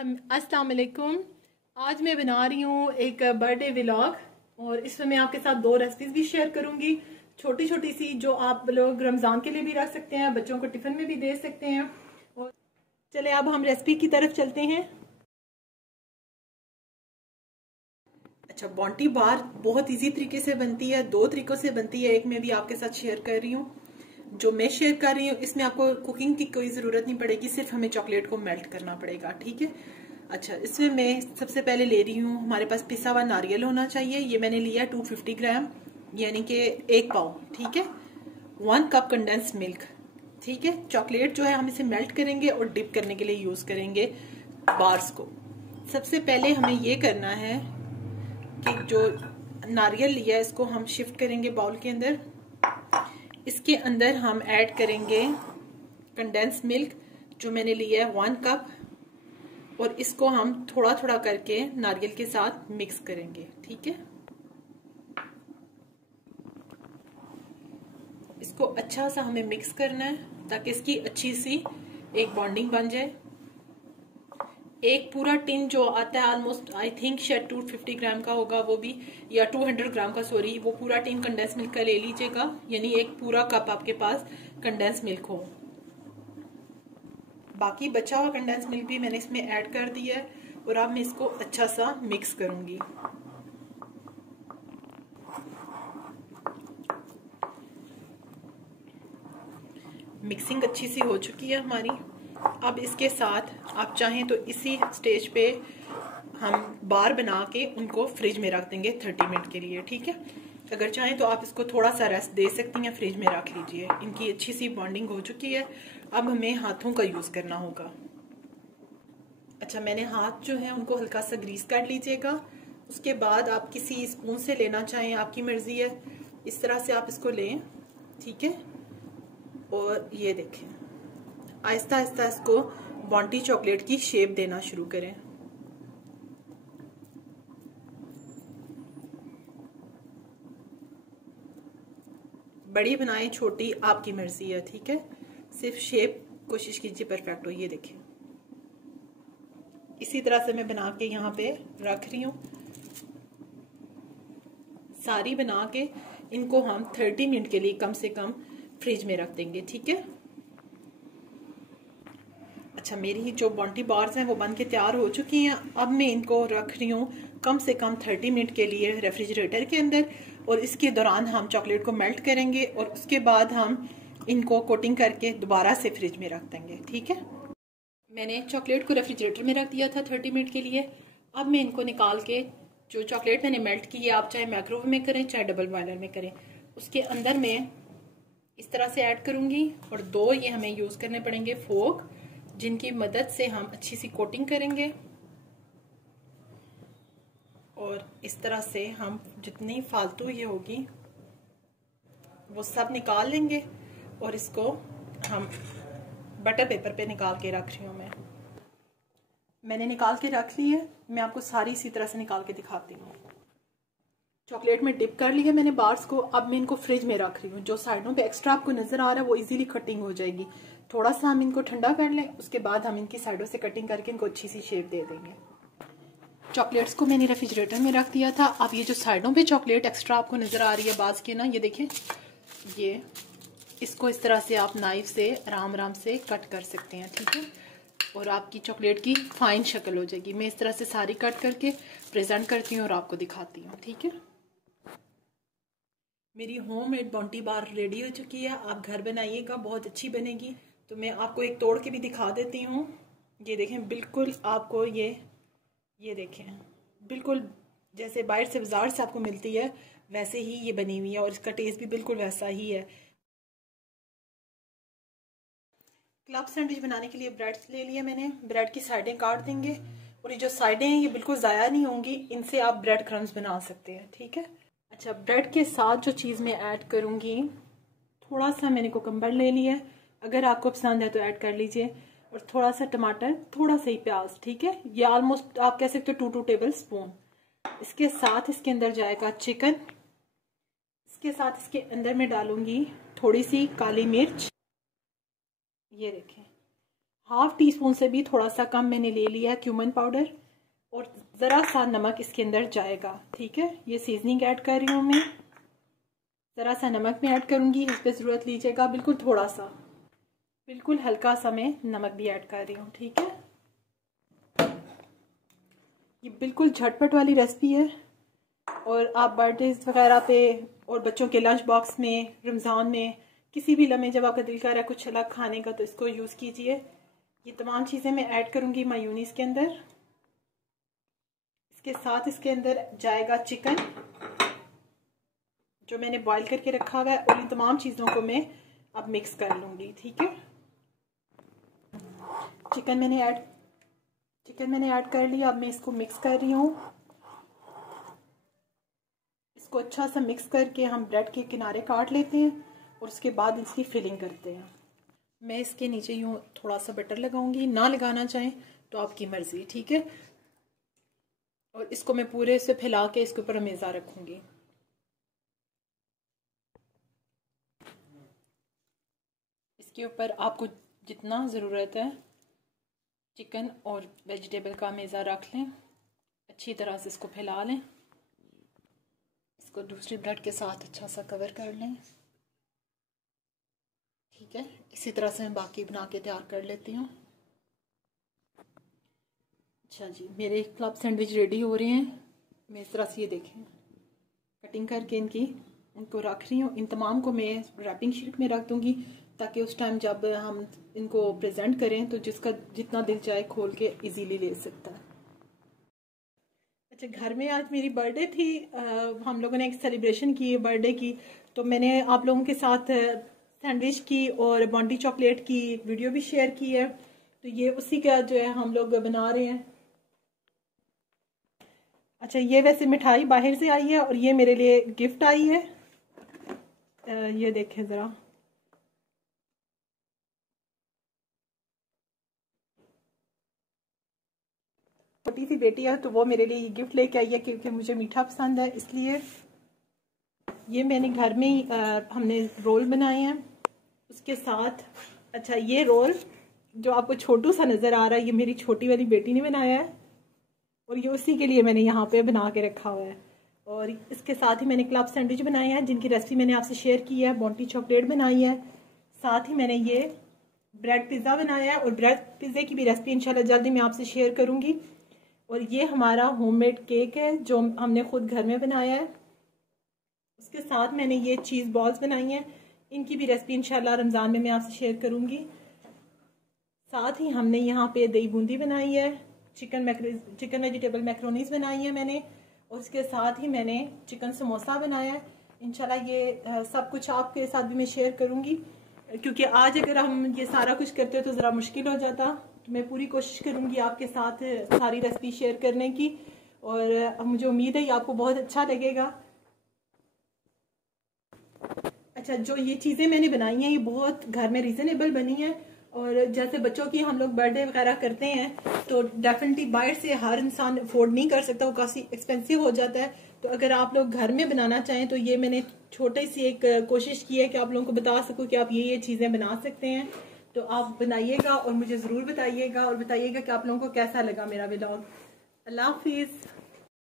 अच्छा, अस्सलाम वालेकुम। आज मैं बना रही हूँ एक बर्थडे व्लॉग और इसमें मैं आपके साथ दो रेसिपीज भी शेयर करूंगी, छोटी छोटी सी, जो आप लोग रमजान के लिए भी रख सकते हैं, बच्चों को टिफिन में भी दे सकते हैं। और चले अब हम रेसिपी की तरफ चलते हैं। अच्छा, बॉन्टी बार बहुत इजी तरीके से बनती है, दो तरीकों से बनती है, एक मैं भी आपके साथ शेयर कर रही हूँ। जो मैं शेयर कर रही हूँ इसमें आपको कुकिंग की कोई ज़रूरत नहीं पड़ेगी, सिर्फ हमें चॉकलेट को मेल्ट करना पड़ेगा, ठीक है। अच्छा, इसमें मैं सबसे पहले ले रही हूँ, हमारे पास पिसा हुआ नारियल होना चाहिए। ये मैंने लिया 250 ग्राम, यानी कि 1 पाव, ठीक है। 1 कप कंडेंस मिल्क, ठीक है। चॉकलेट जो है हम इसे मेल्ट करेंगे और डिप करने के लिए यूज़ करेंगे बार्स को। सबसे पहले हमें ये करना है कि जो नारियल लिया है इसको हम शिफ्ट करेंगे बाउल के अंदर। इसके अंदर हम ऐड करेंगे कंडेंस मिल्क, जो मैंने लिया है 1 कप, और इसको हम थोड़ा थोड़ा करके नारियल के साथ मिक्स करेंगे, ठीक है। इसको अच्छा सा हमें मिक्स करना है ताकि इसकी अच्छी सी एक बॉन्डिंग बन जाए। एक पूरा टिन जो आता है, ऑलमोस्ट आई थिंक शायद 250 ग्राम का होगा वो भी, या 200 ग्राम का, सॉरी, वो पूरा टिन कंडेंस मिल्क का ले लीजिएगा, यानी एक पूरा कप आपके पास कंडेंस मिल्क हो। बाकी बचा हुआ कंडेंस मिल्क भी मैंने इसमें ऐड कर दिया है और अब मैं इसको अच्छा सा मिक्स करूंगी। मिक्सिंग अच्छी सी हो चुकी है हमारी। अब इसके साथ आप चाहें तो इसी स्टेज पे हम बार बना के उनको फ्रिज में रख देंगे 30 मिनट के लिए, ठीक है। अगर चाहें तो आप इसको थोड़ा सा रेस्ट दे सकती हैं, फ्रिज में रख लीजिए। इनकी अच्छी सी बॉन्डिंग हो चुकी है, अब हमें हाथों का यूज करना होगा। अच्छा, मैंने हाथ जो है उनको हल्का सा ग्रीस कर लीजिएगा। उसके बाद आप किसी स्पून से लेना चाहें, आपकी मर्जी है, इस तरह से आप इसको लें, ठीक है। और ये देखें, आहिस्ता आहिस्ता इसको बॉन्टी चॉकलेट की शेप देना शुरू करें। बड़ी बनाएं, छोटी, आपकी मर्जी है, ठीक है। सिर्फ शेप कोशिश कीजिए परफेक्ट हो। ये देखें, इसी तरह से मैं बना के यहाँ पे रख रही हूँ। सारी बना के इनको हम 30 मिनट के लिए कम से कम फ्रिज में रख देंगे, ठीक है। अच्छा, मेरी जो बॉन्टी बार्स हैं वो बन के तैयार हो चुकी हैं। अब मैं इनको रख रही हूँ कम से कम 30 मिनट के लिए रेफ्रिजरेटर के अंदर, और इसके दौरान हम चॉकलेट को मेल्ट करेंगे और उसके बाद हम इनको कोटिंग करके दोबारा से फ्रिज में रख देंगे, ठीक है। मैंने चॉकलेट को रेफ्रिजरेटर में रख दिया था 30 मिनट के लिए। अब मैं इनको निकाल के, जो चॉकलेट मैंने मेल्ट की है, आप चाहे माइक्रोवेव में करें चाहे डबल बॉयलर में करें, उसके अंदर मैं इस तरह से ऐड करूंगी। और दो ये हमें यूज करने पड़ेंगे फोक, जिनकी मदद से हम अच्छी सी कोटिंग करेंगे। और इस तरह से हम जितनी फालतू ये होगी वो सब निकाल लेंगे और इसको हम बटर पेपर पे निकाल के रख रही हूँ। मैंने निकाल के रख ली है, मैं आपको सारी इसी तरह से निकाल के दिखाती हूँ। चॉकलेट में डिप कर लिया मैंने बार्स को। अब मैं इनको फ्रिज में रख रही हूँ। जो साइडों पे एक्स्ट्रा आपको नजर आ रहा है वो इजीली कटिंग हो जाएगी। थोड़ा सा हम इनको ठंडा कर लें, उसके बाद हम इनकी साइडों से कटिंग करके इनको अच्छी सी शेप दे देंगे। चॉकलेट्स को मैंने रेफ्रिजरेटर में रख दिया था। अब ये जो साइडों पे चॉकलेट एक्स्ट्रा आपको नजर आ रही है बाज की ना, ये देखें, ये इसको इस तरह से आप नाइफ से आराम आराम से कट कर सकते हैं, ठीक है। और आपकी चॉकलेट की फाइन शक्ल हो जाएगी। मैं इस तरह से सारी कट करके प्रेजेंट करती हूँ और आपको दिखाती हूँ, ठीक है। मेरी होममेड बॉन्टी बार रेडी हो चुकी है। आप घर बनाइएगा, बहुत अच्छी बनेगी। तो मैं आपको एक तोड़ के भी दिखा देती हूँ। ये देखें, बिल्कुल आपको ये देखें, बिल्कुल जैसे बाहर से बाजार से आपको मिलती है वैसे ही ये बनी हुई है, और इसका टेस्ट भी बिल्कुल वैसा ही है। क्लब सैंडविच बनाने के लिए ब्रेड ले लिया मैंने। ब्रेड की साइडें काट देंगे, और ये जो साइडें हैं ये बिल्कुल ज़ाया नहीं होंगी, इनसे आप ब्रेड क्रम्स बना सकते हैं, ठीक है। अच्छा, ब्रेड के साथ जो चीज़ मैं ऐड करूँगी, थोड़ा सा मैंने कुकम्बर ले लिया है, अगर आपको पसंद है तो ऐड कर लीजिए, और थोड़ा सा टमाटर, थोड़ा सा ही प्याज, ठीक है। ये ऑलमोस्ट आप कह सकते हो 2 टेबल स्पून। इसके साथ इसके अंदर जाएगा चिकन। इसके साथ इसके अंदर मैं डालूंगी थोड़ी सी काली मिर्च, ये देखें, हाफ टी स्पून से भी थोड़ा सा कम मैंने ले लिया है क्यूमन पाउडर, और ज़रा सा नमक इसके अंदर जाएगा। ठीक है, ये सीजनिंग ऐड कर रही हूँ मैं। ज़रा सा नमक मैं ऐड करूँगी, इस पर ज़रूरत लीजिएगा, बिल्कुल थोड़ा सा, बिल्कुल हल्का सा मैं नमक भी ऐड कर रही हूँ। ठीक है, ये बिल्कुल झटपट वाली रेसिपी है, और आप बर्थडेज वगैरह पे और बच्चों के लंच बॉक्स में, रमज़ान में, किसी भी लम्हे जब आपका दिल कर रहा है कुछ अलग खाने का तो इसको यूज़ कीजिए। ये तमाम चीज़ें मैं ऐड करूँगी मायोनीज़ के अंदर। इसके साथ इसके अंदर जाएगा चिकन जो मैंने बॉईल करके रखा हुआ है, और इन तमाम चीज़ों को मैं अब मिक्स कर लूँगी। ठीक है, चिकन मैंने ऐड कर लिया। अब मैं इसको मिक्स कर रही हूँ। इसको अच्छा सा मिक्स करके हम ब्रेड के किनारे काट लेते हैं और उसके बाद इसकी फिलिंग करते हैं। मैं इसके नीचे यूँ थोड़ा सा बटर लगाऊंगी, ना लगाना चाहें तो आपकी मर्ज़ी। ठीक है, और इसको मैं पूरे से फैला के इसके ऊपर मेज़ा रखूंगी। इसके ऊपर आपको जितना ज़रूरत है चिकन और वेजिटेबल का मेज़ा रख लें, अच्छी तरह से इसको फैला लें। इसको दूसरी ब्रेड के साथ अच्छा सा कवर कर लें। ठीक है, इसी तरह से मैं बाकी बना के तैयार कर लेती हूँ। अच्छा जी, मेरे क्लब सैंडविच रेडी हो रहे हैं। मैं इस तरह से ये देखें कटिंग करके इनको रख रही हूँ। इन तमाम को मैं रैपिंग शीट में रख दूँगी ताकि उस टाइम जब हम इनको प्रेजेंट करें तो जिसका जितना दिल चाहे खोल के इजीली ले सकता है। अच्छा, घर में आज मेरी बर्थडे थी। हम लोगों ने एक सेलिब्रेशन की बर्थडे की, तो मैंने आप लोगों के साथ सैंडविच की और बॉन्टी चॉकलेट की वीडियो भी शेयर की है। तो ये उसी का जो है हम लोग बना रहे हैं। अच्छा, ये वैसे मिठाई बाहर से आई है और ये मेरे लिए गिफ्ट आई है। ये देखें ज़रा, छोटी सी बेटी है तो वो मेरे लिए ये गिफ्ट लेके आई है क्योंकि मुझे मीठा पसंद है, इसलिए ये मैंने घर में ही हमने रोल बनाए हैं उसके साथ। अच्छा, ये रोल जो आपको छोटू सा नज़र आ रहा है ये मेरी छोटी वाली बेटी ने बनाया है, और ये उसी के लिए मैंने यहाँ पे बना के रखा हुआ है। और इसके साथ ही मैंने क्लब सैंडविच बनाए हैं जिनकी रेसिपी मैंने आपसे शेयर की है। बॉन्टी चॉकलेट बनाई है, साथ ही मैंने ये ब्रेड पिज़्ज़ा बनाया है, और ब्रेड पिज़्ज़े की भी रेसिपी इंशाल्लाह जल्दी मैं आपसे शेयर करूँगी। और ये हमारा होममेड केक है जो हमने खुद घर में बनाया है। उसके साथ मैंने ये चीज़ बॉल्स बनाई हैं, इनकी भी रेसिपी इंशाल्लाह रमज़ान में मैं आपसे शेयर करूँगी। साथ ही हमने यहाँ पे दही बूंदी बनाई है, चिकन वेजिटेबल मैक्रोनीस बनाई है मैंने, और उसके साथ ही मैंने चिकन समोसा बनाया है। इंशाल्लाह ये सब कुछ आपके साथ भी मैं शेयर करूँगी, क्योंकि आज अगर हम ये सारा कुछ करते हो तो ज़रा मुश्किल हो जाता। तो मैं पूरी कोशिश करूँगी आपके साथ सारी रेसिपी शेयर करने की, और मुझे उम्मीद है ये आपको बहुत अच्छा लगेगा। अच्छा, जो ये चीज़ें मैंने बनाई हैं ये बहुत घर में रीज़नेबल बनी है, और जैसे बच्चों की हम लोग बर्थडे वगैरह करते हैं तो डेफिनेटली बाहर से हर इंसान अफोर्ड नहीं कर सकता, वो काफ़ी एक्सपेंसिव हो जाता है। तो अगर आप लोग घर में बनाना चाहें तो ये मैंने छोटी सी एक कोशिश की है कि आप लोगों को बता सकूं कि आप ये चीज़ें बना सकते हैं। तो आप बनाइएगा और मुझे ज़रूर बताइएगा, और बताइएगा कि आप लोगों को कैसा लगा मेरा व्लॉग। अल्लाह हाफिज़।